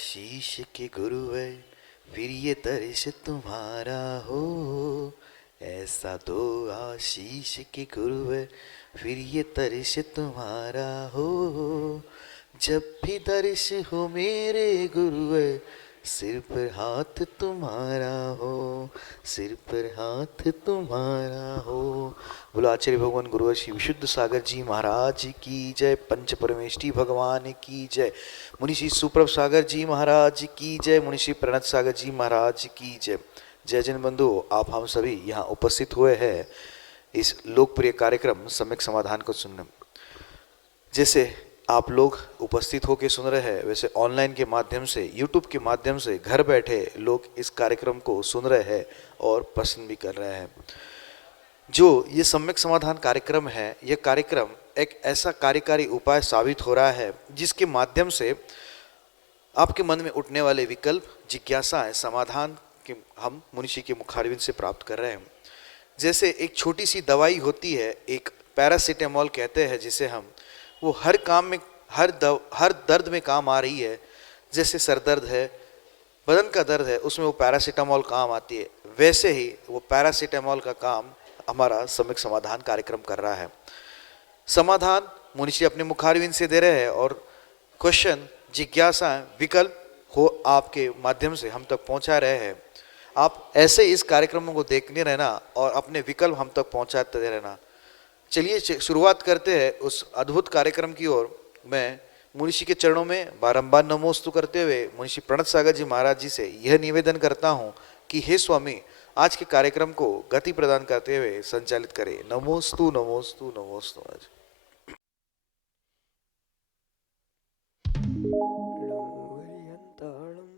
आशीष के गुरुवर फिर ये तरस तुम्हारा हो। ऐसा दो आशीष के गुरुवर फिर ये तरस तुम्हारा हो। जब भी दर्श हो मेरे गुरुवर सिर पर हाथ तुम्हारा हो, सिर पर हाथ तुम्हारा हो। बोलो आचार्य भगवान गुरुवर श्री विशुद्ध सागर जी महाराज की जय। पंच परमेष्ठी भगवान की जय। मुनि श्री सुप्रभ सागर जी महाराज की जय। मुनि श्री प्रणत सागर जी महाराज की जय। जय जन बंधु, आप हम सभी यहाँ उपस्थित हुए हैं इस लोकप्रिय कार्यक्रम सम्यक समाधान को सुनने। जैसे आप लोग उपस्थित होकर सुन रहे हैं, वैसे ऑनलाइन के माध्यम से, यूट्यूब के माध्यम से घर बैठे लोग इस कार्यक्रम को सुन रहे हैं और पसंद भी कर रहे हैं। जो ये सम्यक समाधान कार्यक्रम है, ये कार्यक्रम एक ऐसा कार्यकारी उपाय साबित हो रहा है जिसके माध्यम से आपके मन में उठने वाले विकल्प, जिज्ञासाएं, समाधान के हम मुनिषी के मुखारविंद से प्राप्त कर रहे हैं। जैसे एक छोटी सी दवाई होती है, एक पैरासीटामोल कहते हैं जिसे हम, वो हर काम में, हर दर्द में काम आ रही है। जैसे सर दर्द है, बदन का दर्द है, उसमें वो पैरासीटामोल काम आती है। वैसे ही वो पैरासीटामोल का काम हमारा सम्यक समाधान कार्यक्रम कर रहा है। समाधान मुनिषी अपने मुखारविंद से दे रहे हैं और क्वेश्चन, जिज्ञासाएं, विकल्प हो आपके माध्यम से हम तक पहुंचा रहे हैं। आप ऐसे इस कार्यक्रमों को देखने रहना और अपने विकल्प हम तक पहुंचाते रहना। चलिए शुरुआत करते हैं उस अद्भुत कार्यक्रम की ओर। मैं मुनिषी के चरणों में बारंबार नमोस्तु करते हुए मुनिषी प्रणत सागर जी महाराज जी से यह निवेदन करता हूं कि हे स्वामी, आज के कार्यक्रम को गति प्रदान करते हुए संचालित करें। नमोस्तु नमोस्तु नमोस्तु। नमो हरिहंताणं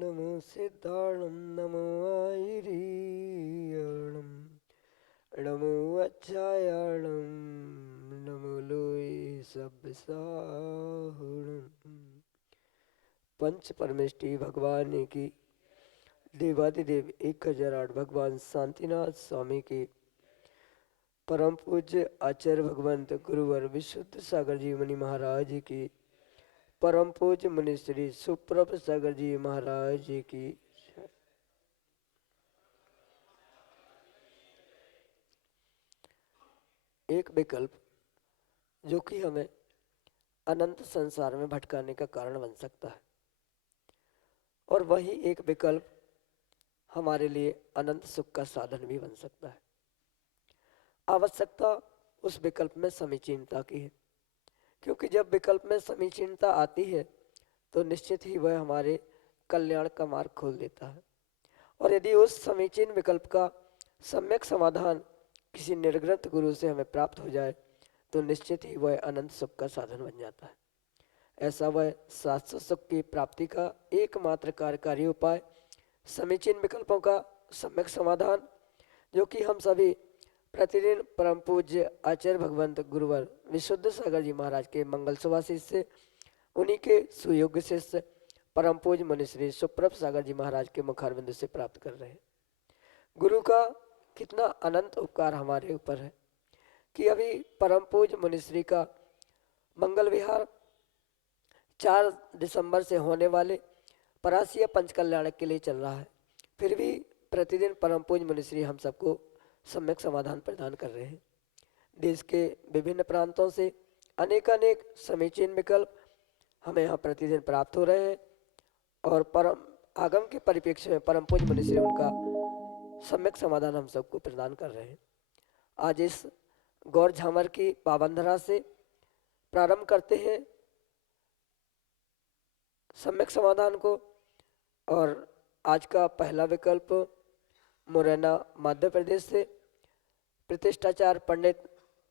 नमो सिद्धाणं नमो आयरीयणं नमो अच्छायाणं नमो लोय सब साहुणं। पंच परमेष्ठी भगवान की, देवादिदेव 1008 भगवान शांतिनाथ स्वामी की, परम पूज्य आचार्य भगवंत गुरुवर विशुद्ध सागर जी मुनि महाराज की, परम पूज्य मुनि श्री सुप्रभ सागर जी महाराज जी की। एक विकल्प जो कि हमें अनंत संसार में भटकाने का कारण बन सकता है, और वही एक विकल्प हमारे लिए अनंत सुख का साधन भी बन सकता है। आवश्यकता उस विकल्प में समीचीनता की है, क्योंकि जब विकल्प में समीचीनता आती है तो निश्चित ही वह हमारे कल्याण का मार्ग खोल देता है। और यदि उस समीचीन विकल्प का सम्यक समाधान किसी निर्ग्रंथ गुरु से हमें प्राप्त हो जाए तो निश्चित ही वह अनंत सुख का साधन बन जाता है। ऐसा वह शाश्वत सुख की प्राप्ति का एकमात्र कार्यकारी उपाय समीचीन विकल्पों का सम्यक समाधान, जो कि हम सभी प्रतिदिन परम पूज्य आचार्य भगवंत गुरुवर विशुद्ध सागर जी महाराज के मंगल सुभाषित से, उन्हीं के सुयोग्य शिष्य परम पूज्य मुनि श्री सुप्रभ सागर जी महाराज के मुखारविंद से प्राप्त कर रहे हैं। गुरु का कितना अनंत उपकार हमारे ऊपर है कि अभी परम पूज्य मुनिश्री का मंगल विहार 4 दिसंबर से होने वाले परासिया पंचकल्याणक के लिए चल रहा है। फिर भी प्रतिदिन परम पूज्य मुनिश्री हम सबको सम्यक समाधान प्रदान कर रहे हैं। देश के विभिन्न प्रांतों से अनेकानेक समीचीन विकल्प हमें यहाँ प्रतिदिन प्राप्त हो रहे हैं, और परम आगम के परिप्रेक्ष्य में परम पूज्य मुनिश्री उनका सम्यक समाधान हम सबको प्रदान कर रहे हैं। आज इस गौर झामर की पावनधरा से प्रारंभ करते हैं सम्यक समाधान को। और आज का पहला विकल्प मुरैना मध्य प्रदेश से प्रतिष्ठाचार्य पंडित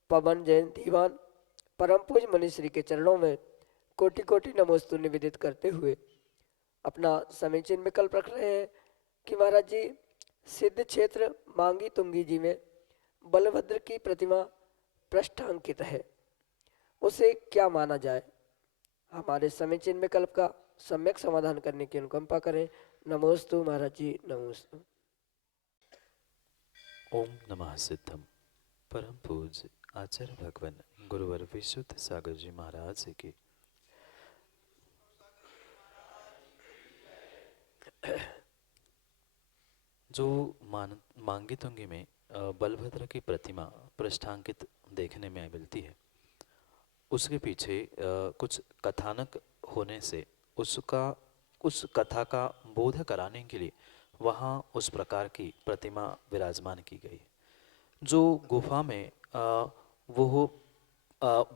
पवन जैन दीवान परम पूज्य मुनिश्री के चरणों में कोटि कोटि नमोस्तु निवेदित करते हुए अपना समीचीन विकल्प रख रहे हैं कि महाराज जी, सिद्ध क्षेत्र मांगी तुंगी जी में बलभद्र की प्रतिमा पृष्ठांकित है, उसे क्या माना जाए। हमारे समीचीन विकल्प का सम्यक समाधान करने की अनुकंपा करें। नमोस्तु महाराज जी, नमोस्तु। ओम नमः सिद्धम। परम पूज्य आचार्य भगवान गुरुवर विशुद्ध सागर जी महाराज की जो मांगीतुंगी में बलभद्र की प्रतिमा पृष्ठांकित देखने में मिलती है, उसके पीछे कुछ कथानक होने से उस कथा का बोध कराने के लिए वहाँ उस प्रकार की प्रतिमा विराजमान की गई है। जो गुफा में वो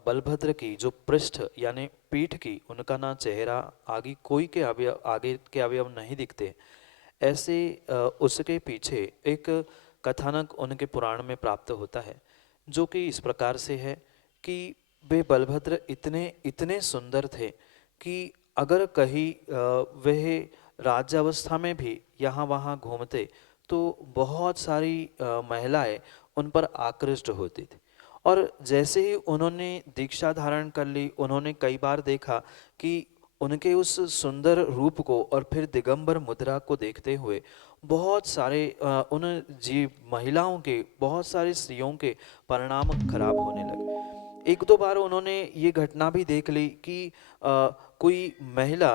बलभद्र की जो पृष्ठ यानी पीठ की, उनका ना चेहरा, आगे के अवयव नहीं दिखते, ऐसे उसके पीछे एक कथानक उनके पुराण में प्राप्त होता है, जो कि इस प्रकार से है कि वे बलभद्र इतने इतने सुंदर थे कि अगर कहीं वह राज्यावस्था में भी यहाँ वहाँ घूमते तो बहुत सारी महिलाएं उन पर आकृष्ट होती थी। और जैसे ही उन्होंने दीक्षा धारण कर ली, उन्होंने कई बार देखा कि उनके उस सुंदर रूप को और फिर दिगंबर मुद्रा को देखते हुए बहुत सारे उन महिलाओं के, बहुत सारी स्त्रियों के परिणाम खराब होने लगे। एक दो बार उन्होंने ये घटना भी देख ली कि कोई महिला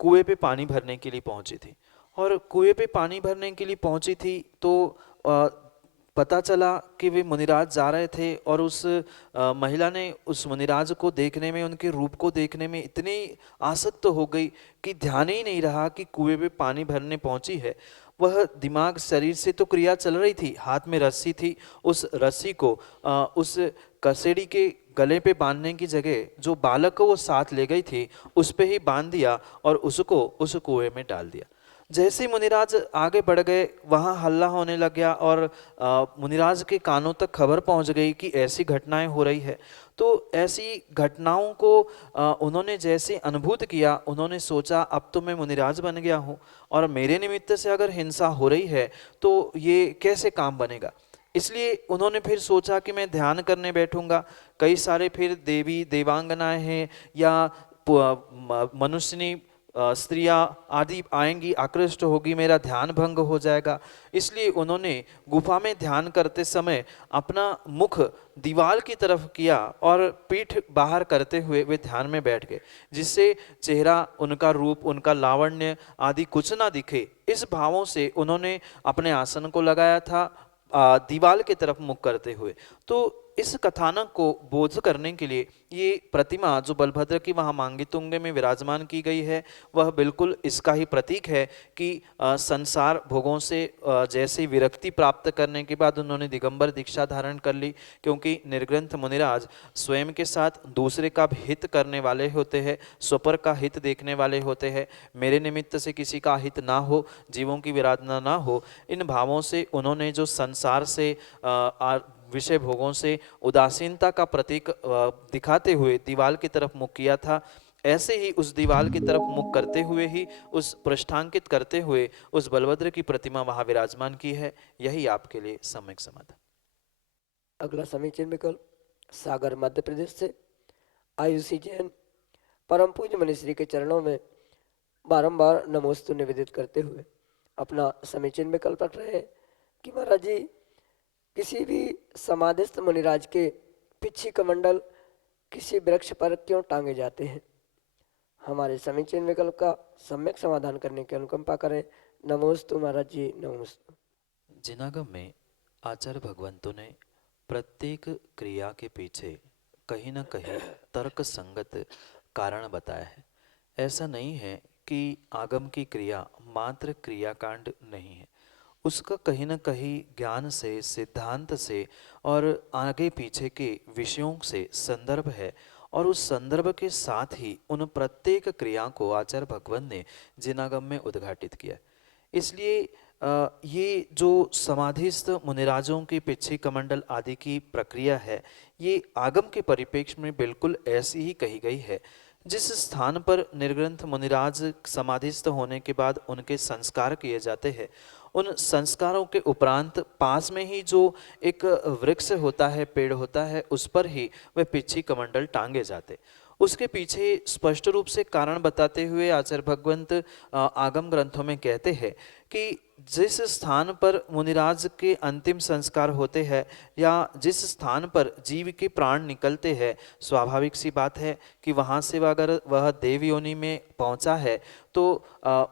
कुएं पे पानी भरने के लिए पहुंची थी, और कुएं पे पानी भरने के लिए पहुंची थी तो पता चला कि वे मुनिराज जा रहे थे, और उस महिला ने उस मुनिराज को देखने में, उनके रूप को देखने में इतनी आसक्त हो गई कि ध्यान ही नहीं रहा कि कुएं पे पानी भरने पहुंची है। वह दिमाग, शरीर से तो क्रिया चल रही थी, हाथ में रस्सी थी, उस रस्सी को उस कसेड़ी के गले पे बांधने की जगह जो बालक को वो साथ ले गई थी उस पे ही बांध दिया और उसको उस कुएं में डाल दिया। जैसे ही मुनिराज आगे बढ़ गए, वहाँ हल्ला होने लग गया और मुनिराज के कानों तक खबर पहुँच गई कि ऐसी घटनाएं हो रही है। तो ऐसी घटनाओं को उन्होंने जैसे अनुभूत किया, उन्होंने सोचा अब तो मैं मुनिराज बन गया हूँ और मेरे निमित्त से अगर हिंसा हो रही है तो ये कैसे काम बनेगा। इसलिए उन्होंने फिर सोचा कि मैं ध्यान करने बैठूंगा। कई सारे फिर देवी देवांगनाएं हैं या मनुष्यनी स्त्रियां आदि आएंगी, आकृष्ट होगी, मेरा ध्यान भंग हो जाएगा। इसलिए उन्होंने गुफा में ध्यान करते समय अपना मुख दीवार की तरफ किया और पीठ बाहर करते हुए वे ध्यान में बैठ गए, जिससे चेहरा, उनका रूप, उनका लावण्य आदि कुछ ना दिखे। इस भावों से उन्होंने अपने आसन को लगाया था, दीवार की तरफ मुख करते हुए। तो इस कथानक को बोध करने के लिए ये प्रतिमा जो बलभद्र की वहाँ मांगीतुंगे में विराजमान की गई है, वह बिल्कुल इसका ही प्रतीक है कि संसार भोगों से जैसे विरक्ति प्राप्त करने के बाद उन्होंने दिगंबर दीक्षा धारण कर ली, क्योंकि निर्ग्रंथ मुनिराज स्वयं के साथ दूसरे का भी हित करने वाले होते हैं, स्वपर का हित देखने वाले होते हैं। मेरे निमित्त से किसी का हित ना हो, जीवों की विराधना ना हो, इन भावों से उन्होंने जो संसार से विषय भोगों से उदासीनता का प्रतीक दिखाते हुए दीवाल की तरफ मुख किया था, ऐसे ही उस दीवाल की तरफ मुख करते हुए ही, उस पृष्ठांकित करते हुए उस बलभद्र की प्रतिमा वहां विराजमान की है। यही आपके लिए सम्यक समाधान। अगला समीचीन विकल्प सागर मध्य प्रदेश से आयुषी जैन परम पूज्य मनीश्री के चरणों में बारंबार नमोस्तु निवेदित करते हुए अपना समीचीन विकल्प रख रहे हैं कि महाराज जी, किसी भी समाधिस्थ मुनिराज के पिछी कमंडल किसी वृक्ष पर क्यों टांगे जाते हैं। हमारे समीचीन विकल्प का सम्यक समाधान करने की अनुकंपा करें। नमोस्तु महाराज जी, नमोस्तु। जिनागम में आचार्य भगवंतों ने प्रत्येक क्रिया के पीछे कहीं न कहीं तर्क संगत कारण बताया है। ऐसा नहीं है कि आगम की क्रिया मात्र क्रियाकांड नहीं है, उसका कहीं न कहीं ज्ञान से, सिद्धांत से और आगे पीछे के विषयों से संदर्भ है, और उस संदर्भ के साथ ही उन प्रत्येक क्रिया को आचार्य भगवंत ने जिनागम में उद्घाटित किया। इसलिए ये जो समाधिस्थ मुनिराजों की पिछी कमंडल आदि की प्रक्रिया है, ये आगम के परिप्रेक्ष्य में बिल्कुल ऐसी ही कही गई है। जिस स्थान पर निर्ग्रंथ मुनिराज समाधिस्थ होने के बाद उनके संस्कार किए जाते हैं, उन संस्कारों के उपरांत पास में ही जो एक वृक्ष होता है, पेड़ होता है, उस पर ही वह पिछी कमंडल टांगे जाते। उसके पीछे स्पष्ट रूप से कारण बताते हुए आचार्य भगवंत आगम ग्रंथों में कहते हैं कि जिस स्थान पर मुनिराज के अंतिम संस्कार होते हैं या जिस स्थान पर जीव के प्राण निकलते हैं, स्वाभाविक सी बात है कि वहाँ से अगर वह देव योनि में पहुँचा है तो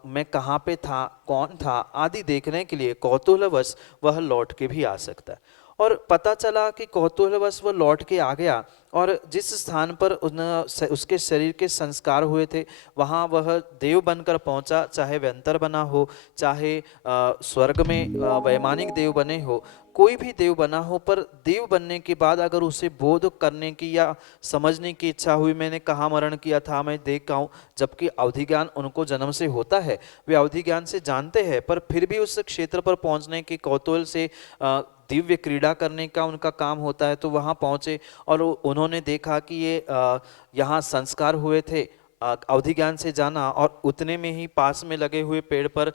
मैं कहाँ पे था, कौन था आदि देखने के लिए कौतूहलवश वह लौट के भी आ सकता है। और पता चला कि कौतूहलवश वह लौट के आ गया और जिस स्थान पर उसके शरीर के संस्कार हुए थे वहाँ वह देव बनकर पहुँचा, चाहे व्यंतर बना हो, चाहे स्वर्ग में वैमानिक देव बने हो, कोई भी देव बना हो, पर देव बनने के बाद अगर उसे बोध करने की या समझने की इच्छा हुई, मैंने कहाँ मरण किया था, मैं देख का हूँ, जबकि अवधि ज्ञान उनको जन्म से होता है, वे अवधि ज्ञान से जानते हैं, पर फिर भी उस क्षेत्र पर पहुँचने के कौतूहल से दिव्य क्रीड़ा करने का उनका काम होता है, तो वहाँ पहुँचे और उन्होंने देखा कि ये यहाँ संस्कार हुए थे, अवधि ज्ञान से जाना और उतने में ही पास में लगे हुए पेड़ पर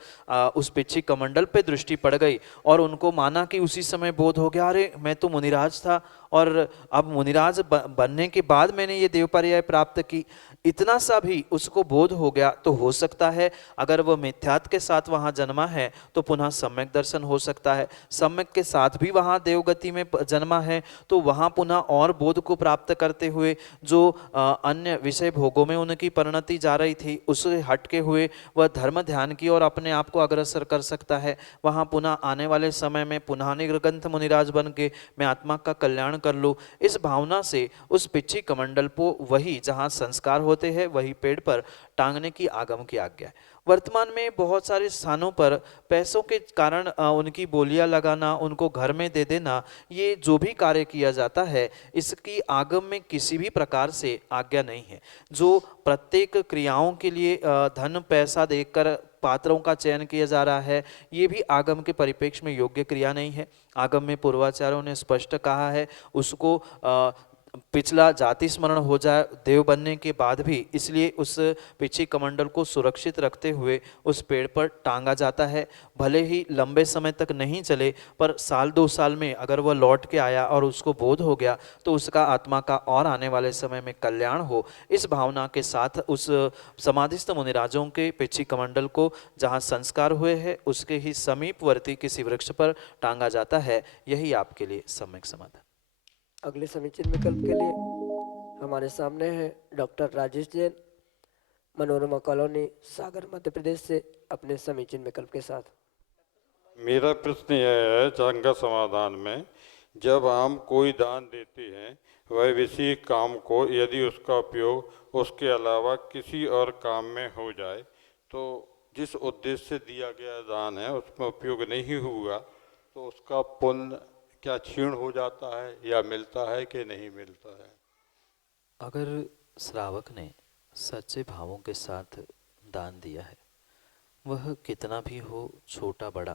उस पिच्छी कमंडल पे दृष्टि पड़ गई और उनको माना कि उसी समय बोध हो गया, अरे मैं तो मुनिराज था और अब मुनिराज बनने के बाद मैंने ये देव पर्याय प्राप्त की। इतना सा भी उसको बोध हो गया तो हो सकता है अगर वह मिथ्यात्व के साथ वहाँ जन्मा है तो पुनः सम्यक दर्शन हो सकता है, सम्यक के साथ भी वहाँ देवगति में जन्मा है तो वहाँ पुनः और बोध को प्राप्त करते हुए जो अन्य विषय भोगों में उनकी परिणति जा रही थी उससे हटके हुए वह धर्म ध्यान की ओर अपने आप को अग्रसर कर सकता है। वहाँ पुनः आने वाले समय में पुनः निर्गंथ मुनिराज बन के मैं आत्मा का कल्याण कर लूँ, इस भावना से उस पिच्छी कमंडल को वही जहाँ संस्कार होते हैं वही पेड़ पर टांगने की आगम की आज्ञा है। वर्तमान में बहुत सारे स्थानों पर पैसों के कारण उनकी बोलियां लगाना, उनको घर में दे देना, ये जो भी कार्य किया जाता है इसकी आगम में किसी भी प्रकार से आज्ञा नहीं है। जो प्रत्येक क्रियाओं के लिए धन पैसा देकर पात्रों का चयन किया जा रहा है ये भी आगम के परिप्रेक्ष्य में योग्य क्रिया नहीं है। आगम में पूर्वाचार्यों ने स्पष्ट कहा है उसको पिछला जाति स्मरण हो जाए देव बनने के बाद भी, इसलिए उस पिछी कमंडल को सुरक्षित रखते हुए उस पेड़ पर टांगा जाता है। भले ही लंबे समय तक नहीं चले पर साल 2 साल में अगर वह लौट के आया और उसको बोध हो गया तो उसका आत्मा का और आने वाले समय में कल्याण हो, इस भावना के साथ उस समाधिस्थ मुनिराजों के पिछी कमंडल को जहाँ संस्कार हुए हैं उसके ही समीपवर्ती किसी वृक्ष पर टांगा जाता है। यही आपके लिए सम्यक समाधान। अगले समीचीन विकल्प के लिए हमारे सामने है डॉक्टर राजेश जैन, मनोरमा कॉलोनी, सागर, मध्य प्रदेश से अपने समीचीन विकल्प के साथ। मेरा प्रश्न यह है चंगा समाधान में, जब हम कोई दान देते हैं वह किसी काम को यदि उसका उपयोग उसके अलावा किसी और काम में हो जाए तो जिस उद्देश्य से दिया गया दान है उसमें उपयोग नहीं हुआ तो उसका पुण्य क्या क्षीण हो जाता है या मिलता है कि नहीं मिलता है? अगर श्रावक ने सच्चे भावों के साथ दान दिया है, वह कितना भी हो छोटा बड़ा,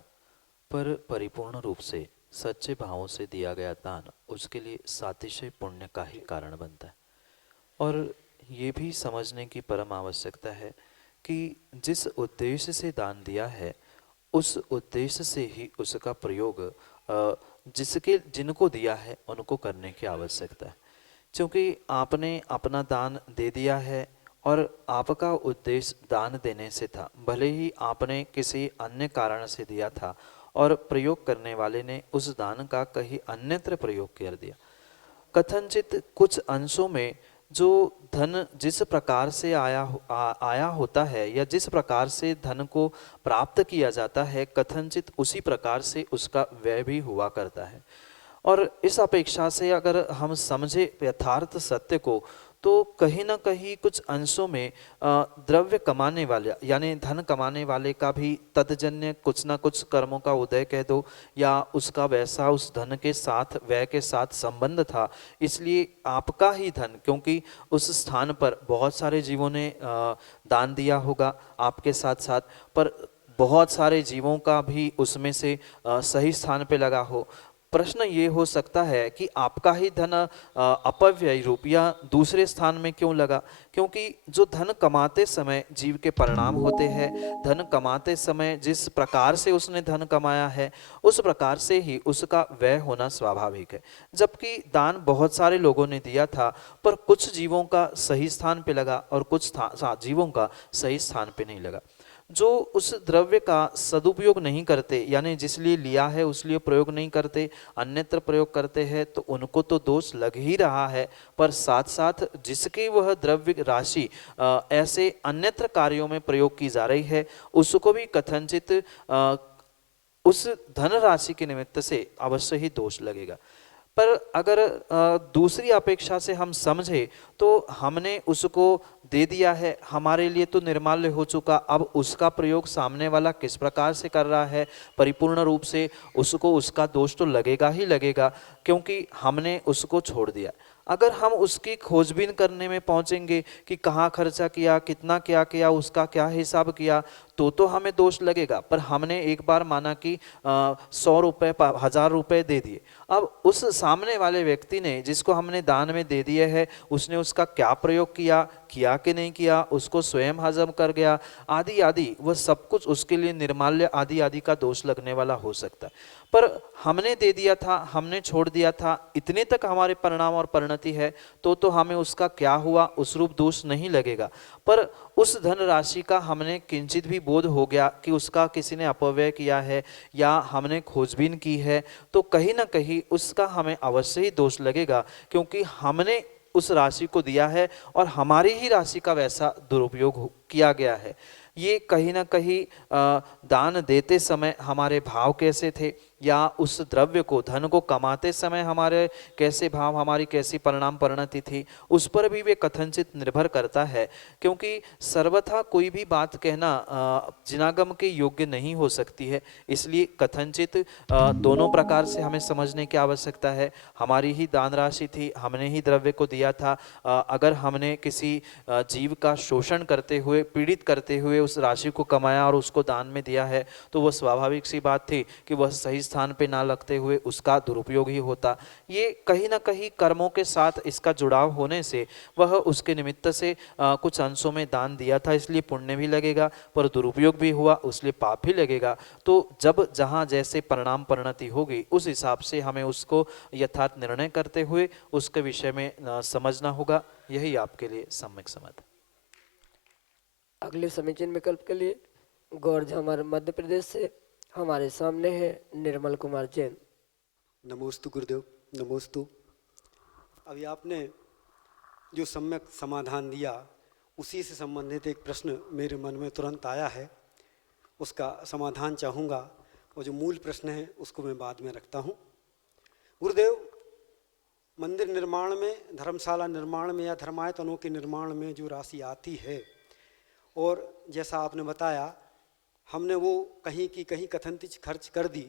पर परिपूर्ण रूप से सच्चे भावों से दिया गया दान उसके लिए सातिशय पुण्य का ही कारण बनता है। और ये भी समझने की परम आवश्यकता है कि जिस उद्देश्य से दान दिया है उस उद्देश्य से ही उसका प्रयोग जिनको दिया है उनको करने की आवश्यकता है। क्योंकि आपने अपना दान दे दिया है और आपका उद्देश्य दान देने से था, भले ही आपने किसी अन्य कारण से दिया था और प्रयोग करने वाले ने उस दान का कहीं अन्यत्र प्रयोग कर दिया। कथनचित कुछ अंशों में जो धन जिस प्रकार से आया होता है या जिस प्रकार से धन को प्राप्त किया जाता है, कथनचित उसी प्रकार से उसका व्यय भी हुआ करता है। और इस अपेक्षा से अगर हम समझे यथार्थ सत्य को तो कहीं ना कहीं कुछ अंशों में द्रव्य कमाने वाले यानी धन कमाने वाले का भी तदजन्य कुछ ना कुछ कर्मों का उदय कह दो या उसका वैसा उस धन के साथ व्यय के साथ संबंध था, इसलिए आपका ही धन, क्योंकि उस स्थान पर बहुत सारे जीवों ने दान दिया होगा आपके साथ साथ, पर बहुत सारे जीवों का भी उसमें से सही स्थान पे लगा हो। प्रश्न ये हो सकता है कि आपका ही धन अपव्यय रूप या दूसरे स्थान में क्यों लगा, क्योंकि जो धन कमाते समय जीव के परिणाम होते हैं, धन कमाते समय जिस प्रकार से उसने धन कमाया है उस प्रकार से ही उसका व्यय होना स्वाभाविक है। जबकि दान बहुत सारे लोगों ने दिया था पर कुछ जीवों का सही स्थान पे लगा और कुछ जीवों का सही स्थान पे नहीं लगा। जो उस द्रव्य का सदुपयोग नहीं करते, यानी जिस लिए लिया है उस लिए प्रयोग नहीं करते, अन्यत्र प्रयोग करते हैं, तो उनको तो दोष लग ही रहा है। पर साथ साथ जिसकी वह द्रव्य राशि ऐसे अन्यत्र कार्यों में प्रयोग की जा रही है, उसको भी कथनचित उस धन राशि के निमित्त से अवश्य ही दोष लगेगा। पर अगर दूसरी अपेक्षा से हम समझे तो हमने उसको दे दिया है, हमारे लिए तो निर्माल्य हो चुका, अब उसका प्रयोग सामने वाला किस प्रकार से कर रहा है परिपूर्ण रूप से, उसको उसका दोष तो लगेगा ही लगेगा, क्योंकि हमने उसको छोड़ दिया। अगर हम उसकी खोजबीन करने में पहुंचेंगे कि कहाँ खर्चा किया, कितना क्या किया, उसका क्या हिसाब किया, तो हमें दोष लगेगा। पर हमने एक बार माना कि 100 रुपये 1000 रुपये दे दिए, अब उस सामने वाले व्यक्ति ने जिसको हमने दान में दे दिए है, उसने उसका क्या प्रयोग किया कि नहीं किया, उसको स्वयं हजम कर गया आदि आदि, वह सब कुछ उसके लिए निर्माल्य आदि आदि का दोष लगने वाला हो सकता है। पर हमने दे दिया था, हमने छोड़ दिया था, इतने तक हमारे परिणाम और परिणति है, तो हमें उसका क्या हुआ उस रूप दोष नहीं लगेगा। पर उस धन राशि का हमने किंचित भी बोध हो गया कि उसका किसी ने अपव्यय किया है या हमने खोजबीन की है, तो कहीं ना कहीं उसका हमें अवश्य ही दोष लगेगा, क्योंकि हमने उस राशि को दिया है और हमारी ही राशि का वैसा दुरुपयोग किया गया है। ये कहीं ना कहीं दान देते समय हमारे भाव कैसे थे, या उस द्रव्य को धन को कमाते समय हमारे कैसे भाव, हमारी कैसी परिणाम परिणति थी, उस पर भी वे कथनचित निर्भर करता है। क्योंकि सर्वथा कोई भी बात कहना जिनागम के योग्य नहीं हो सकती है, इसलिए कथनचित दोनों प्रकार से हमें समझने की आवश्यकता है। हमारी ही दान राशि थी, हमने ही द्रव्य को दिया था, अगर हमने किसी जीव का शोषण करते हुए, पीड़ित करते हुए उस राशि को कमाया और उसको दान में दिया है, तो वह स्वाभाविक सी बात थी कि वह सही स्थान पे ना लगते हुए उसका दुरुपयोग ही होता। ये कहीं ना कहीं कर्मों के साथ इसका जुड़ाव होने से वह उसके निमित्त से कुछ अंशों में दान दिया था, इसलिए पुण्य भी लगेगा, पर दुरुपयोग भी हुआ उसलिए पाप भी लगेगा। तो जब जहाँ जैसे परिणाम परिणति होगी उस हिसाब से हमें उसको यथार्थ निर्णय करते हुए उसके विषय में समझना होगा। यही आपके लिए सम्यक समझ। अगले समीचीन विकल्प के लिए गौर झामर मध्य प्रदेश से हमारे सामने है निर्मल कुमार जैन। नमोस्तु गुरुदेव, नमोस्तु। अभी आपने जो सम्यक समाधान दिया उसी से संबंधित एक प्रश्न मेरे मन में तुरंत आया है, उसका समाधान चाहूँगा, और जो मूल प्रश्न है उसको मैं बाद में रखता हूँ। गुरुदेव, मंदिर निर्माण में, धर्मशाला निर्माण में या धर्मायतनों के निर्माण में जो राशि आती है, और जैसा आपने बताया हमने वो कहीं की कहीं कथनचित खर्च कर दी।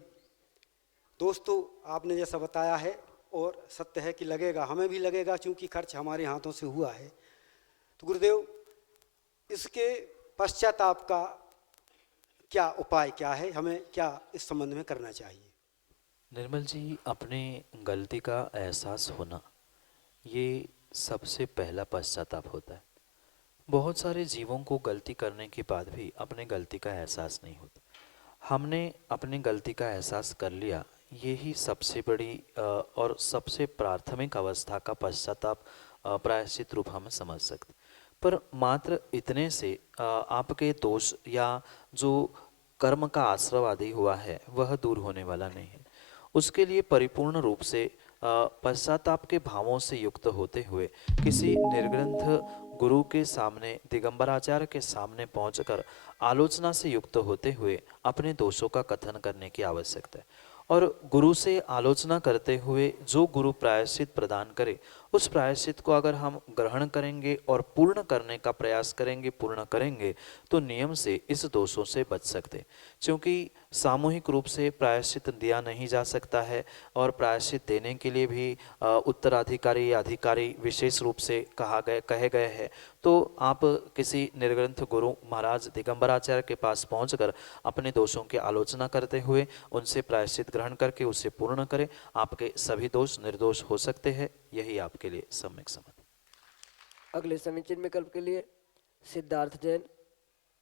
दोस्तों, आपने जैसा बताया है और सत्य है कि लगेगा, हमें भी लगेगा, क्योंकि खर्च हमारे हाथों से हुआ है। तो गुरुदेव, इसके पश्चाताप का क्या उपाय क्या है, हमें क्या इस संबंध में करना चाहिए? निर्मल जी, अपने गलती का एहसास होना ये सबसे पहला पश्चाताप होता है। बहुत सारे जीवों को गलती करने के बाद भी अपने गलती का एहसास नहीं होता। हमने अपनी गलती का एहसास कर लिया, यही सबसे बड़ी और सबसे प्राथमिक अवस्था का पश्चाताप प्रायश्चित रूप हम समझ सकते। पर मात्र इतने से आपके दोष या जो कर्म का आश्रव आदि हुआ है वह दूर होने वाला नहीं है। उसके लिए परिपूर्ण रूप से पश्चाताप के भावों से युक्त होते हुए किसी निर्ग्रंथ गुरु के सामने, दिगंबराचार्य के सामने पहुंचकर आलोचना से युक्त होते हुए अपने दोषों का कथन करने की आवश्यकता है। और गुरु से आलोचना करते हुए जो गुरु प्रायश्चित प्रदान करे, उस प्रायश्चित को अगर हम ग्रहण करेंगे और पूर्ण करने का प्रयास करेंगे, पूर्ण करेंगे, तो नियम से इस दोषों से बच सकते। क्योंकि सामूहिक रूप से प्रायश्चित दिया नहीं जा सकता है, और प्रायश्चित देने के लिए भी उत्तराधिकारी या अधिकारी विशेष रूप से कहे गए हैं। तो आप किसी निर्ग्रंथ गुरु महाराज दिगंबराचार्य के पास पहुंचकर अपने दोषों की आलोचना करते हुए उनसे प्रायश्चित ग्रहण करके उसे पूर्ण करें, आपके सभी दोष निर्दोष हो सकते हैं। यही आपके लिए सम्यक समझ। अगले समीचीन विकल्प के लिए सिद्धार्थ जैन,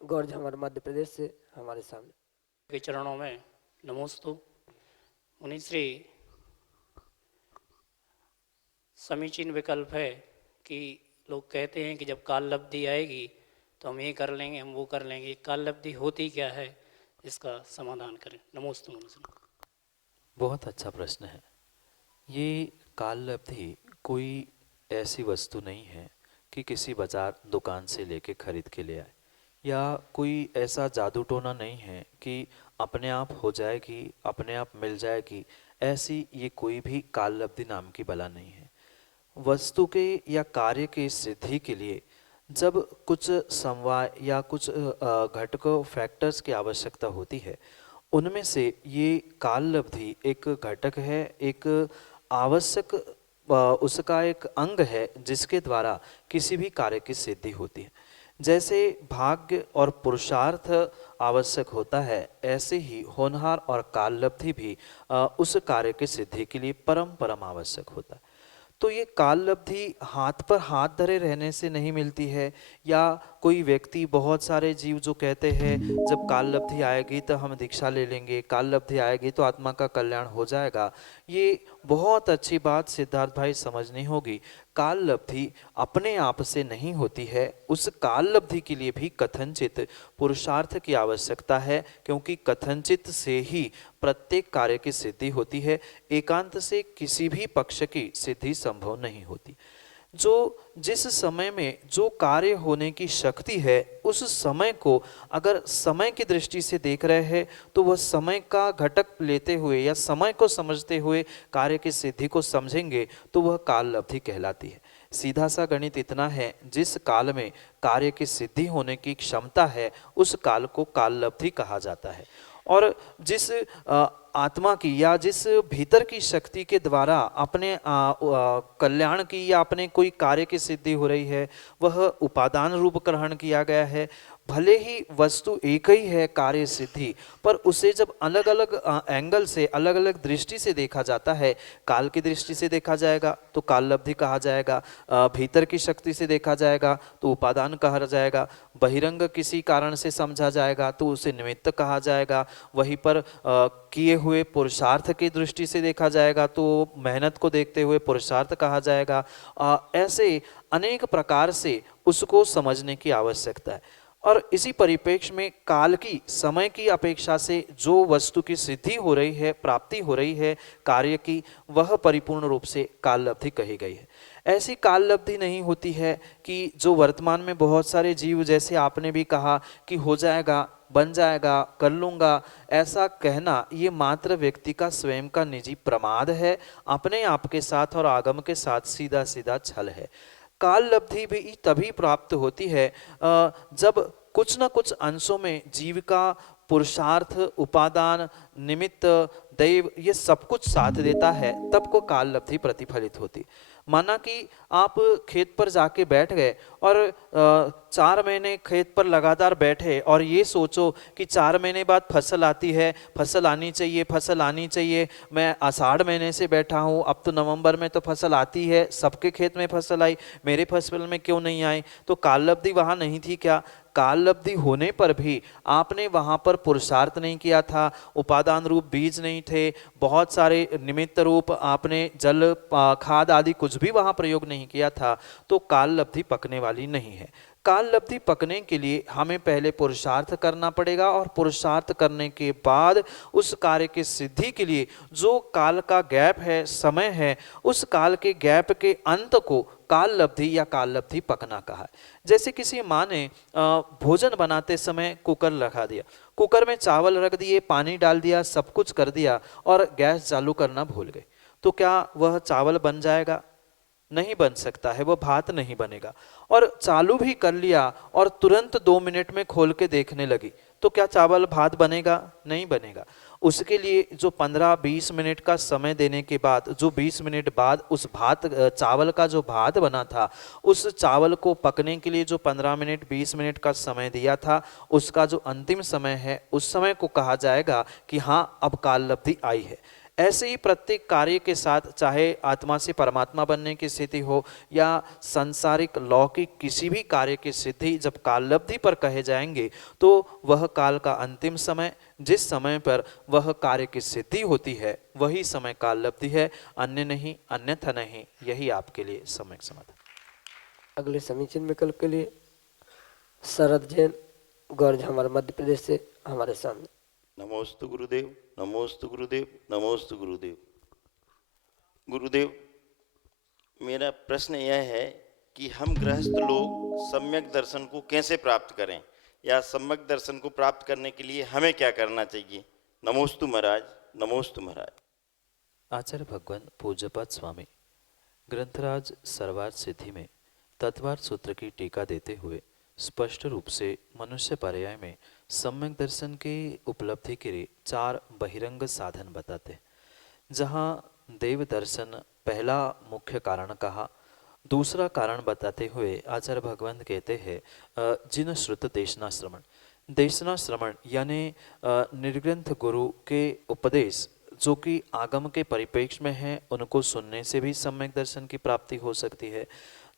गौर झामर मध्य प्रदेश से हमारे सामने। के चरणों में नमोस्तु। मुनिश्री, समीचीन विकल्प है कि लोग कहते हैं कि जब काल लब्धि आएगी तो हम ये कर लेंगे, हम वो कर लेंगे। काल लब्धि होती क्या है, इसका समाधान करें। नमोस्तु मुनिश्री। बहुत अच्छा प्रश्न है। ये काल लब्धि कोई ऐसी वस्तु नहीं है कि किसी बाजार दुकान से लेके खरीद के ले आए, या कोई ऐसा जादू टोना नहीं है कि अपने आप हो जाएगी, अपने आप मिल जाएगी। ऐसी ये कोई भी काल लब्धि नाम की बला नहीं है। वस्तु के या कार्य की सिद्धि के लिए जब कुछ समवाय या कुछ घटकों फैक्टर्स की आवश्यकता होती है, उनमें से ये काल लब्धि एक घटक है, एक आवश्यक उसका एक अंग है जिसके द्वारा किसी भी कार्य की सिद्धि होती है। जैसे भाग्य और पुरुषार्थ आवश्यक होता है, ऐसे ही होनहार और काल लब्धि भी उस कार्य की सिद्धि के लिए परम परम आवश्यक होता है। तो ये काल लब्धि हाथ पर हाथ धरे रहने से नहीं मिलती है, या कोई व्यक्ति, बहुत सारे जीव जो कहते हैं जब काल लब्धि आएगी तो हम दीक्षा ले लेंगे, काल लब्धि आएगी तो आत्मा का कल्याण हो जाएगा। ये बहुत अच्छी बात सिद्धार्थ भाई समझनी होगी। काल लब्धि अपने आप से नहीं होती है, उस काल लब्धि के लिए भी कथनचित पुरुषार्थ की आवश्यकता है, क्योंकि कथनचित से ही प्रत्येक कार्य की सिद्धि होती है। एकांत से किसी भी पक्ष की सिद्धि संभव नहीं होती। जो जिस समय में जो कार्य होने की शक्ति है, उस समय को अगर समय की दृष्टि से देख रहे हैं तो वह समय का घटक लेते हुए या समय को समझते हुए कार्य की सिद्धि को समझेंगे तो वह काल लब्धि कहलाती है। सीधा सा गणित इतना है, जिस काल में कार्य की सिद्धि होने की क्षमता है उस काल को काल लब्धि कहा जाता है। और जिस आत्मा की या जिस भीतर की शक्ति के द्वारा अपने कल्याण की या अपने कोई कार्य की सिद्धि हो रही है, वह उपादान रूप ग्रहण किया गया है। भले ही वस्तु एक ही है कार्य सिद्धि, पर उसे जब अलग अलग एंगल से, अलग अलग दृष्टि से देखा जाता है, काल की दृष्टि से देखा जाएगा तो काल लब्धि कहा जाएगा, भीतर की शक्ति से देखा जाएगा तो उपादान कहा जाएगा, बहिरंग किसी कारण से समझा जाएगा तो उसे निमित्त कहा जाएगा, वहीं पर किए हुए पुरुषार्थ की दृष्टि से देखा जाएगा तो मेहनत को देखते हुए पुरुषार्थ कहा जाएगा। ऐसे अनेक प्रकार से उसको समझने की आवश्यकता है। और इसी परिप्रेक्ष्य में काल की, समय की अपेक्षा से जो वस्तु की सिद्धि हो रही है, प्राप्ति हो रही है कार्य की, वह परिपूर्ण रूप से काल लब्धि कही गई है। ऐसी काल लब्धि नहीं होती है कि जो वर्तमान में बहुत सारे जीव, जैसे आपने भी कहा कि हो जाएगा, बन जाएगा, कर लूँगा, ऐसा कहना ये मात्र व्यक्ति का स्वयं का निजी प्रमाद है, अपने आप के साथ और आगम के साथ सीधा सीधा छल है। काल लब्धि भी तभी प्राप्त होती है जब कुछ न कुछ अंशों में जीव का पुरुषार्थ, उपादान, निमित्त, दैव, ये सब कुछ साथ देता है, तब को काल लब्धि प्रतिफलित होती। माना कि आप खेत पर जाके बैठ गए और 4 महीने खेत पर लगातार बैठे और ये सोचो कि 4 महीने बाद फसल आती है, फसल आनी चाहिए, फसल आनी चाहिए, मैं आषाढ़ महीने से बैठा हूँ, अब तो नवंबर में तो फसल आती है, सबके खेत में फसल आई, मेरे फसल में क्यों नहीं आई? तो काल लब्धि वहाँ नहीं थी क्या? काल लब्धि होने पर भी आपने वहाँ पर पुरुषार्थ नहीं किया था, उपादान रूप बीज नहीं थे, बहुत सारे निमित्त रूप आपने जल, खाद आदि कुछ भी वहाँ प्रयोग नहीं किया था, तो काल लब्धि पकने वाली नहीं है। काल लब्धि पकने के लिए हमें पहले पुरुषार्थ करना पड़ेगा, और पुरुषार्थ करने के बाद उस कार्य की सिद्धि के लिए जो काल का गैप है, समय है, उस काल के गैप के अंत को काल लब्धि या काल लब्धि पकना कहा है। जैसे किसी माँ ने भोजन बनाते समय कुकर रखा दिया, कुकर में चावल रख दिए, पानी डाल दिया, सब कुछ कर दिया और गैस चालू करना भूल गए, तो क्या वह चावल बन जाएगा? नहीं बन सकता है, वह भात नहीं बनेगा। और चालू भी कर लिया और तुरंत 2 मिनट में खोल के देखने लगी, तो क्या चावल भात बनेगा? नहीं बनेगा। उसके लिए जो 15-20 मिनट का समय देने के बाद, जो 20 मिनट बाद उस भात, चावल का जो भात बना था, उस चावल को पकने के लिए जो 15 मिनट 20 मिनट का समय दिया था, उसका जो अंतिम समय है, उस समय को कहा जाएगा कि हाँ, अब काल लब्धि आई है। ऐसे ही प्रत्येक कार्य के साथ, चाहे आत्मा से परमात्मा बनने की स्थिति हो या सांसारिक लौकिक किसी भी कार्य की सिद्धि, जब काल लब्धि पर कहे जाएंगे तो वह काल का अंतिम समय, जिस समय पर वह कार्य की सिद्धि होती है, वही समय काल लब्धि है, अन्य नहीं, अन्यथा नहीं। यही आपके लिए समय समाधान। अगले समीचीन विकल्प के लिए शरद जैन गौरज हमारे मध्य प्रदेश से हमारे सामने। नमोस्तु गुरुदेव, नमोस्तु गुरुदेव, नमोस्तु गुरुदेव। गुरुदेव, मेरा प्रश्न यह है कि हम गृहस्थ लोग सम्यक दर्शन को कैसे प्राप्त करें, या सम्यक दर्शन को प्राप्त करने के लिए हमें क्या करना चाहिए? नमोस्तु महाराज, नमोस्तु महाराज। आचार्य भगवान पूज्यपाद स्वामी ग्रंथराज सर्वार्थ सिद्धि में तत्वार्थ सूत्र की टीका देते हुए स्पष्ट रूप से मनुष्य पर्याय में सम्यक दर्शन की उपलब्धि के लिए 4 बहिरंग साधन बताते हैं। जहाँ देव दर्शन पहला मुख्य कारण कहा, दूसरा कारण बताते हुए आचार्य भगवान कहते हैं जिन श्रुत देशना श्रवण। देशना श्रवण यानी निर्ग्रंथ गुरु के उपदेश जो कि आगम के परिप्रेक्ष्य में है, उनको सुनने से भी सम्यक दर्शन की प्राप्ति हो सकती है।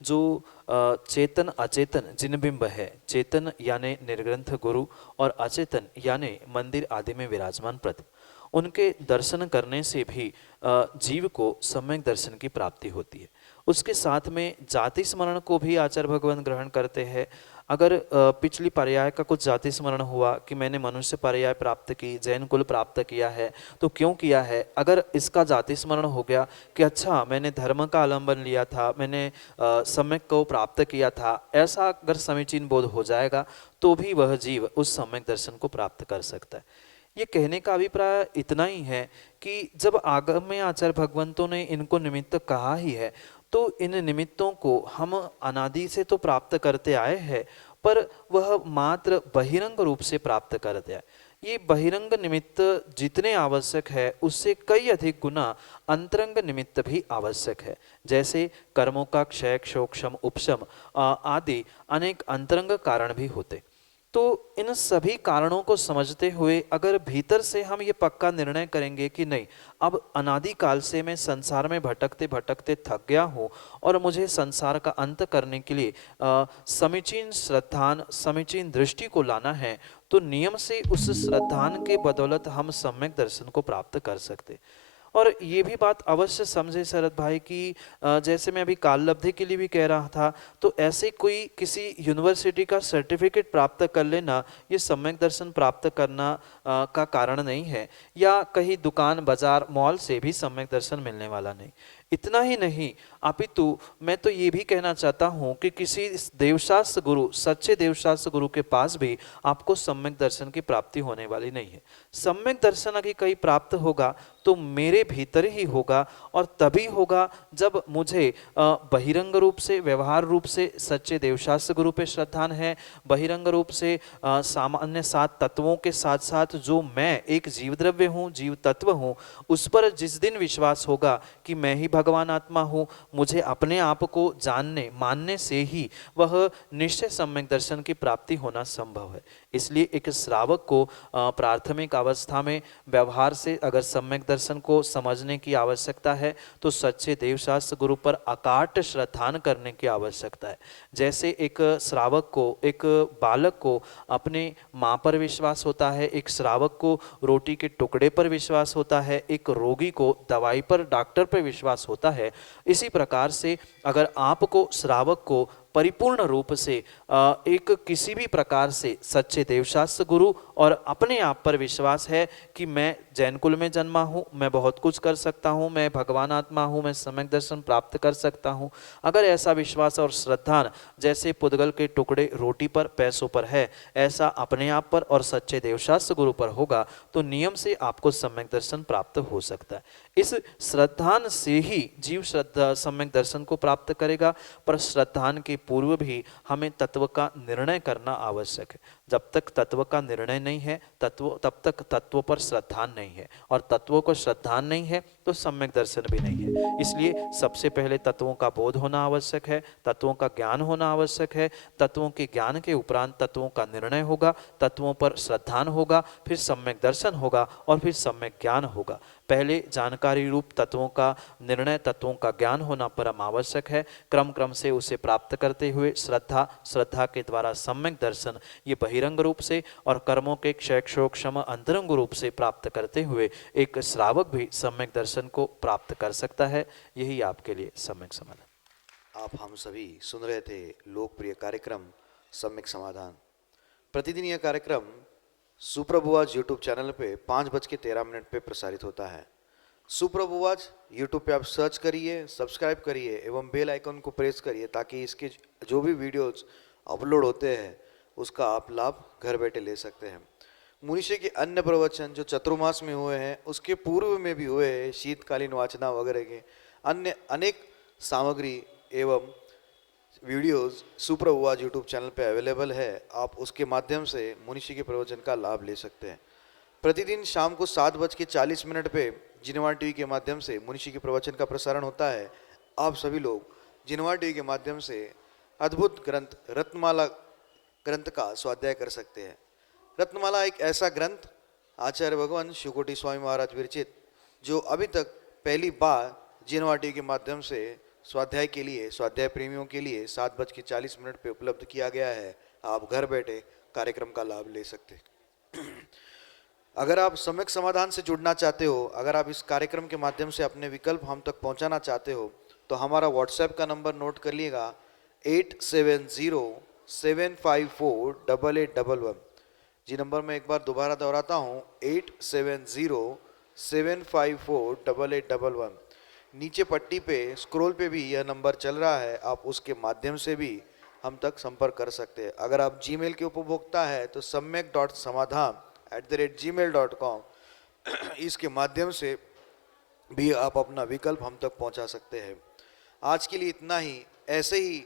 जो चेतन अचेतन जिनबिंब है, चेतन यानी निर्ग्रंथ गुरु और अचेतन यानी मंदिर आदि में विराजमान प्रतिमा, उनके दर्शन करने से भी जीव को सम्यक दर्शन की प्राप्ति होती है। उसके साथ में जाति स्मरण को भी आचार्य भगवान ग्रहण करते हैं। अगर पिछली पर्याय का कुछ जाति स्मरण हुआ कि मैंने मनुष्य पर्याय प्राप्त की, जैन कुल प्राप्त किया है, तो क्यों किया है? अगर इसका जाति स्मरण हो गया कि अच्छा मैंने धर्म का आलंबन लिया था, मैंने सम्यक को प्राप्त किया था, ऐसा अगर समीचीन बोध हो जाएगा तो भी वह जीव उस सम्यक दर्शन को प्राप्त कर सकता है। ये कहने का अभिप्राय इतना ही है कि जब आगम में आचार्य भगवंतों ने इनको निमित्त कहा ही है, तो इन निमित्तों को हम अनादि से तो प्राप्त करते आए हैं, पर वह मात्र बहिरंग रूप से प्राप्त करते आए। ये बहिरंग निमित्त जितने आवश्यक है उससे कई अधिक गुना अंतरंग निमित्त भी आवश्यक है। जैसे कर्मों का क्षय, क्षोक्षम, उपशम आदि अनेक अंतरंग कारण भी होते। तो इन सभी कारणों को समझते हुए अगर भीतर से हम ये पक्का निर्णय करेंगे कि नहीं, अब अनादिकाल से मैं संसार में भटकते भटकते थक गया हूँ और मुझे संसार का अंत करने के लिए समीचीन श्रद्धान, समीचीन दृष्टि को लाना है, तो नियम से उस श्रद्धान के बदौलत हम सम्यक दर्शन को प्राप्त कर सकते। और ये भी बात अवश्य समझे शरद भाई कि जैसे मैं अभी काल लब्धि के लिए भी कह रहा था, तो ऐसे कोई किसी यूनिवर्सिटी का सर्टिफिकेट प्राप्त कर लेना ये सम्यक दर्शन प्राप्त करना का कारण नहीं है, या कहीं दुकान, बाजार, मॉल से भी सम्यक दर्शन मिलने वाला नहीं। इतना ही नहीं, अपितु मैं तो ये भी कहना चाहता हूँ कि किसी देवशास्त्र गुरु, सच्चे देवशास्त्र गुरु के पास भी आपको सम्यक दर्शन की प्राप्ति होने वाली नहीं है। सम्यक दर्शन अगर कहीं प्राप्त होगा तो मेरे भीतर ही होगा, और तभी होगा जब मुझे बहिरंग रूप से, व्यवहार रूप से सच्चे देवशास्त्र गुरु पे श्रद्धान है, बहिरंग रूप से सामान्य 7 तत्वों के साथ साथ जो मैं एक जीव द्रव्य हूँ, जीव तत्व हूँ, उस पर जिस दिन विश्वास होगा कि मैं ही भगवान आत्मा हूँ, मुझे अपने आप को जानने मानने से ही वह निश्चय सम्यक दर्शन की प्राप्ति होना संभव है। इसलिए एक श्रावक को प्राथमिक अवस्था में व्यवहार से अगर सम्यक दर्शन को समझने की आवश्यकता है तो सच्चे देवशास्त्र गुरु पर अकाट श्रद्धान करने की आवश्यकता है। जैसे एक श्रावक को, एक बालक को अपने माँ पर विश्वास होता है, एक श्रावक को रोटी के टुकड़े पर विश्वास होता है, एक रोगी को दवाई पर, डॉक्टर पर विश्वास होता है, इसी प्रकार से अगर आपको, श्रावक को परिपूर्ण रूप से एक किसी भी प्रकार से सच्चे देवशास्त्र गुरु और अपने आप पर विश्वास है कि मैं जैन कुल में जन्मा हूँ, मैं बहुत कुछ कर सकता हूँ, मैं भगवान आत्मा हूँ, मैं सम्यक दर्शन प्राप्त कर सकता हूँ, अगर ऐसा विश्वास और श्रद्धान जैसे पुद्गल के टुकड़े रोटी पर, पैसों पर है, ऐसा अपने आप पर और सच्चे देवशास्त्र गुरु पर होगा तो नियम से आपको सम्यक दर्शन प्राप्त हो सकता है। इस श्रद्धान से ही जीव श्रद्धा सम्यक दर्शन को प्राप्त करेगा, पर श्रद्धान के पूर्व भी हमें तत्व का निर्णय करना आवश्यक है। जब तक तत्व का निर्णय नहीं है तब तक तत्व पर श्रद्धान नहीं है, और तत्वों को श्रद्धान नहीं है तो सम्यक दर्शन भी नहीं है। इसलिए सबसे पहले तत्वों का बोध होना आवश्यक है, तत्वों का ज्ञान होना आवश्यक है, तत्वों के ज्ञान के उपरांत तत्वों का निर्णय होगा, तत्वों पर श्रद्धान होगा, फिर सम्यक दर्शन होगा और फिर सम्यक ज्ञान होगा। पहले जानकारी रूप तत्वों का निर्णय, तत्वों का ज्ञान होना परम आवश्यक है। क्रम क्रम से उसे प्राप्त करते हुए श्रद्धा, श्रद्धा के द्वारा सम्यक दर्शन, ये बहिरंग रूप से, और कर्मों के क्षय, क्षोग, क्षम अंतरंग रूप से प्राप्त करते हुए एक श्रावक भी सम्यक दर्शन को प्राप्त कर सकता है। यही आपके लिए सम्यक समाधान। आप हम सभी सुन रहे थे लोकप्रिय कार्यक्रम सम्यक समाधान। प्रतिदिन यह कार्यक्रम सुप्रभुवाज यूट्यूब चैनल पे 5:13 पे प्रसारित होता है। सुप्रभुवाज यूट्यूब पे आप सर्च करिए, सब्सक्राइब करिए एवं बेल आइकन को प्रेस करिए ताकि इसके जो भी वीडियोज अपलोड होते हैं उसका आप लाभ घर बैठे ले सकते हैं। मुनिषी के अन्य प्रवचन जो चतुर्मास में हुए हैं उसके पूर्व में भी हुए हैं, शीतकालीन वाचना वगैरह के अन्य अनेक सामग्री एवं वीडियोस सुप्रभुवाज यूट्यूब चैनल पे अवेलेबल है। आप उसके माध्यम से मुनिषी के प्रवचन का लाभ ले सकते हैं। प्रतिदिन शाम को 7:40 पे जिनवा टीवी के माध्यम से मुनिषी के प्रवचन का प्रसारण होता है। आप सभी लोग जिनवा टीवी के माध्यम से अद्भुत ग्रंथ रत्नमाला ग्रंथ का स्वाध्याय कर सकते हैं। रत्नमाला एक ऐसा ग्रंथ आचार्य भगवान शिवकोटि स्वामी महाराज विरचित जो अभी तक पहली बार जिनवा टीवी के माध्यम से स्वाध्याय के लिए, स्वाध्याय प्रेमियों के लिए 7:40 पे उपलब्ध किया गया है। आप घर बैठे कार्यक्रम का लाभ ले सकते हैं। अगर आप सम्यक समाधान से जुड़ना चाहते हो, अगर आप इस कार्यक्रम के माध्यम से अपने विकल्प हम तक पहुंचाना चाहते हो तो हमारा व्हाट्सएप का नंबर नोट कर लिएगा 8707548811। जी नंबर मैं एक बार दोबारा दोहराता हूँ 8707548811। नीचे पट्टी पे स्क्रॉल पे भी यह नंबर चल रहा है, आप उसके माध्यम से भी हम तक संपर्क कर सकते हैं। अगर आप जीमेल के उपभोक्ता है तो samyak.samadhan@gmail.com इसके माध्यम से भी आप अपना विकल्प हम तक पहुंचा सकते हैं। आज के लिए इतना ही। ऐसे ही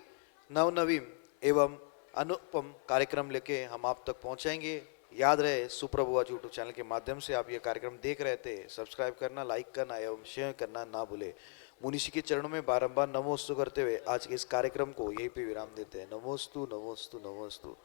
नवनवीन एवं अनुपम कार्यक्रम लेके हम आप तक पहुंचाएंगे। याद रहे सुप्रभुवाज यूट्यूब चैनल के माध्यम से आप ये कार्यक्रम देख रहे थे। सब्सक्राइब करना, लाइक करना एवं शेयर करना ना भूले। मुनिषी के चरणों में बारंबार नमोस्तु करते हुए आज के इस कार्यक्रम को यहीं पे विराम देते हैं। नमोस्तु नमोस्तु नमोस्तु।